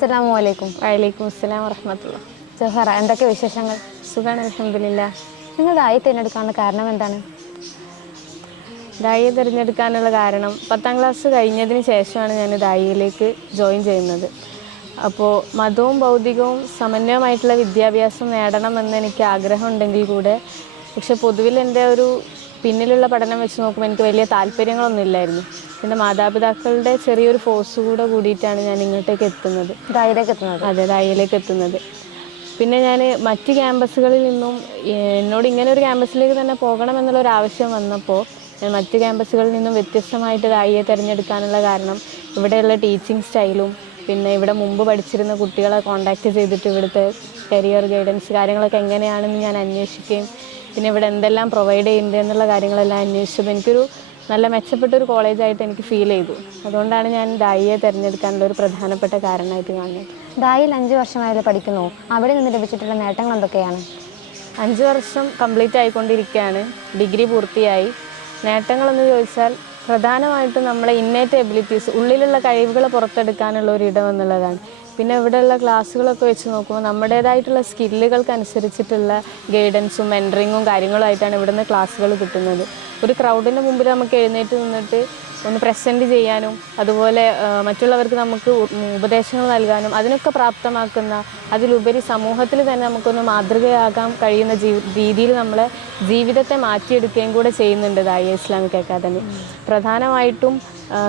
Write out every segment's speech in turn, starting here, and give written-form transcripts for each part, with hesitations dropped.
അസ്സലാമു അലൈക്കും. വഅലൈക്കും അസ്സലാം വറഹ്മത്തുള്ളാഹി. ജൗഹറ, എന്തൊക്കെ വിശേഷങ്ങൾ? സുഖാണ്, അൽഹംദുലില്ലാഹ്. നിങ്ങൾ ദായി തിരഞ്ഞെടുക്കാനുള്ള കാരണം എന്താണ്? ദായിയെ തിരഞ്ഞെടുക്കാനുള്ള കാരണം 10ാം ക്ലാസ് കഴിഞ്ഞതിന് ശേഷമാണ് ഞാൻ ദായിയിലേക്ക് ജോയിൻ ചെയ്യുന്നത്. അപ്പോൾ മതവും ഭൗതികവും സമന്വയമായിട്ടുള്ള വിദ്യാഭ്യാസം നേടണമെന്ന് എനിക്ക് ആഗ്രഹമുണ്ടെങ്കിൽ കൂടെ, പക്ഷെ പൊതുവിൽ എൻ്റെ ഒരു പിന്നിലുള്ള പഠനം വെച്ച് നോക്കുമ്പോൾ എനിക്ക് വലിയ താല്പര്യങ്ങളൊന്നും ഇല്ലായിരുന്നു. എൻ്റെ മാതാപിതാക്കളുടെ ചെറിയൊരു ഫോഴ്സ് കൂടിയിട്ടാണ് ഞാൻ ഇങ്ങോട്ടേക്ക് എത്തുന്നത്, ദായിലേക്ക് എത്തുന്നത്. അതെ, ദായിയിലേക്ക് എത്തുന്നത്. പിന്നെ ഞാൻ മറ്റ് ക്യാമ്പസുകളിൽ നിന്നും എന്നോട് ഇങ്ങനെ ഒരു ക്യാമ്പസിലേക്ക് തന്നെ പോകണമെന്നുള്ളൊരു ആവശ്യം വന്നപ്പോൾ ഞാൻ മറ്റ് ക്യാമ്പസുകളിൽ നിന്നും വ്യത്യസ്തമായിട്ട് ദായിയെ തിരഞ്ഞെടുക്കാനുള്ള കാരണം ഇവിടെയുള്ള ടീച്ചിങ് സ്റ്റൈലും പിന്നെ ഇവിടെ മുമ്പ് പഠിച്ചിരുന്ന കുട്ടികളെ കോൺടാക്റ്റ് ചെയ്തിട്ട് ഇവിടുത്തെ കരിയർ ഗൈഡൻസ് കാര്യങ്ങളൊക്കെ എങ്ങനെയാണെന്ന് ഞാൻ അന്വേഷിക്കുകയും പിന്നെ ഇവിടെ എന്തെല്ലാം പ്രൊവൈഡ് ചെയ്യുന്നുണ്ട് എന്നുള്ള കാര്യങ്ങളെല്ലാം അന്വേഷിച്ചപ്പോൾ എനിക്കൊരു നല്ല മെച്ചപ്പെട്ടൊരു കോളേജായിട്ട് എനിക്ക് ഫീൽ ചെയ്തു. അതുകൊണ്ടാണ് ഞാൻ ദായിയെ തിരഞ്ഞെടുക്കാനുള്ള ഒരു പ്രധാനപ്പെട്ട കാരണമായിട്ട് കാണുന്നത്. ദായിൽ 5 വർഷമായത് പഠിക്കുന്നു. അവിടെ നിന്ന് ലഭിച്ചിട്ടുള്ള നേട്ടങ്ങൾ എന്തൊക്കെയാണ്? 5 വർഷം കംപ്ലീറ്റ് ആയിക്കൊണ്ടിരിക്കുകയാണ്. ഡിഗ്രി പൂർത്തിയായി. നേട്ടങ്ങളെന്ന് ചോദിച്ചാൽ പ്രധാനമായിട്ടും നമ്മളെ ഇന്നേറ്റ് എബിലിറ്റീസ്, ഉള്ളിലുള്ള കഴിവുകൾ പുറത്തെടുക്കാനുള്ള ഒരു ഇടം എന്നുള്ളതാണ്. പിന്നെ ഇവിടെയുള്ള ക്ലാസ്സുകളൊക്കെ വെച്ച് നോക്കുമ്പോൾ നമ്മുടേതായിട്ടുള്ള സ്കില്ലുകൾക്കനുസരിച്ചിട്ടുള്ള ഗൈഡൻസും മെൻറ്ററിങ്ങും കാര്യങ്ങളുമായിട്ടാണ് ഇവിടുന്ന് ക്ലാസ്സുകൾ കിട്ടുന്നത്. ഒരു ക്രൗഡിൻ്റെ മുമ്പിൽ നമുക്ക് എഴുന്നേറ്റ് നിന്നിട്ട് ഒന്ന് പ്രസൻറ്റ് ചെയ്യാനും അതുപോലെ മറ്റുള്ളവർക്ക് നമുക്ക് ഉപദേശങ്ങൾ നൽകാനും അതിനൊക്കെ പ്രാപ്തമാക്കുന്ന, അതിലുപരി സമൂഹത്തിൽ തന്നെ നമുക്കൊന്ന് മാതൃകയാകാൻ കഴിയുന്ന രീതിയിൽ നമ്മളെ ജീവിതത്തെ മാറ്റിയെടുക്കുകയും കൂടെ ചെയ്യുന്നുണ്ട് ദായിയ ഇസ്ലാമിക് അക്കാദമി. പ്രധാനമായിട്ടും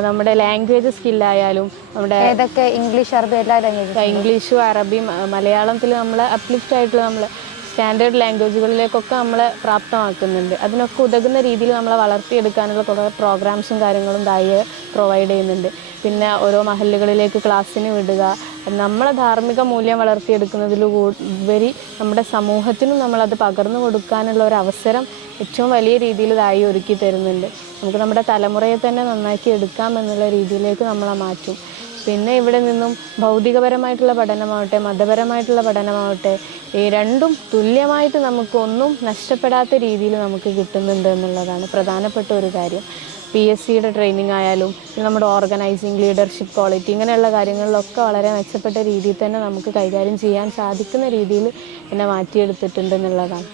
നമ്മുടെ ലാംഗ്വേജ് സ്കില്ലായാലും നമ്മുടെ ഏതൊക്കെ? ഇംഗ്ലീഷ്, അറബി, എല്ലാ ലാംഗ്വേജും? ഇംഗ്ലീഷും അറബിയും മലയാളത്തിൽ നമ്മളെ അപ്ലിഫ്റ്റ് ആയിട്ടുള്ള നമ്മളെ സ്റ്റാൻഡേർഡ് ലാംഗ്വേജുകളിലേക്കൊക്കെ നമ്മളെ പ്രാപ്തമാക്കുന്നുണ്ട്. അതിനൊക്കെ ഉതകുന്ന രീതിയിൽ നമ്മളെ വളർത്തിയെടുക്കാനുള്ള കുറേ പ്രോഗ്രാംസും കാര്യങ്ങളും ദായിയെ പ്രൊവൈഡ് ചെയ്യുന്നുണ്ട്. പിന്നെ ഓരോ മഹല്ലുകളിലേക്ക് ക്ലാസ്സിന് വിടുക, നമ്മളെ ധാർമ്മിക മൂല്യം വളർത്തിയെടുക്കുന്നതിലുപരി നമ്മുടെ സമൂഹത്തിനും നമ്മളത് പകർന്നു കൊടുക്കാനുള്ള ഒരു അവസരം ഏറ്റവും വലിയ രീതിയിൽ ദായി ഒരുക്കി തരുന്നുണ്ട്. നമുക്ക് നമ്മുടെ തലമുറയെ തന്നെ നന്നാക്കി എടുക്കാം എന്നുള്ള രീതിയിലേക്ക് നമ്മളെ മാറ്റും. പിന്നെ ഇവിടെ നിന്നും ഭൗതികപരമായിട്ടുള്ള പഠനമാവട്ടെ മതപരമായിട്ടുള്ള പഠനമാവട്ടെ, ഈ രണ്ടും തുല്യമായിട്ട് നമുക്ക് ഒന്നും നഷ്ടപ്പെടാത്ത രീതിയിൽ നമുക്ക് കിട്ടുന്നുണ്ട് എന്നുള്ളതാണ് പ്രധാനപ്പെട്ട ഒരു കാര്യം. PSCയുടെ ട്രെയിനിങ് ആയാലും നമ്മുടെ ഓർഗനൈസിങ്, ലീഡർഷിപ്പ് ക്വാളിറ്റി, ഇങ്ങനെയുള്ള കാര്യങ്ങളിലൊക്കെ വളരെ മെച്ചപ്പെട്ട രീതിയിൽ തന്നെ നമുക്ക് കൈകാര്യം ചെയ്യാൻ സാധിക്കുന്ന രീതിയിൽ എന്നെ മാറ്റിയെടുത്തിട്ടുണ്ട് എന്നുള്ളതാണ്.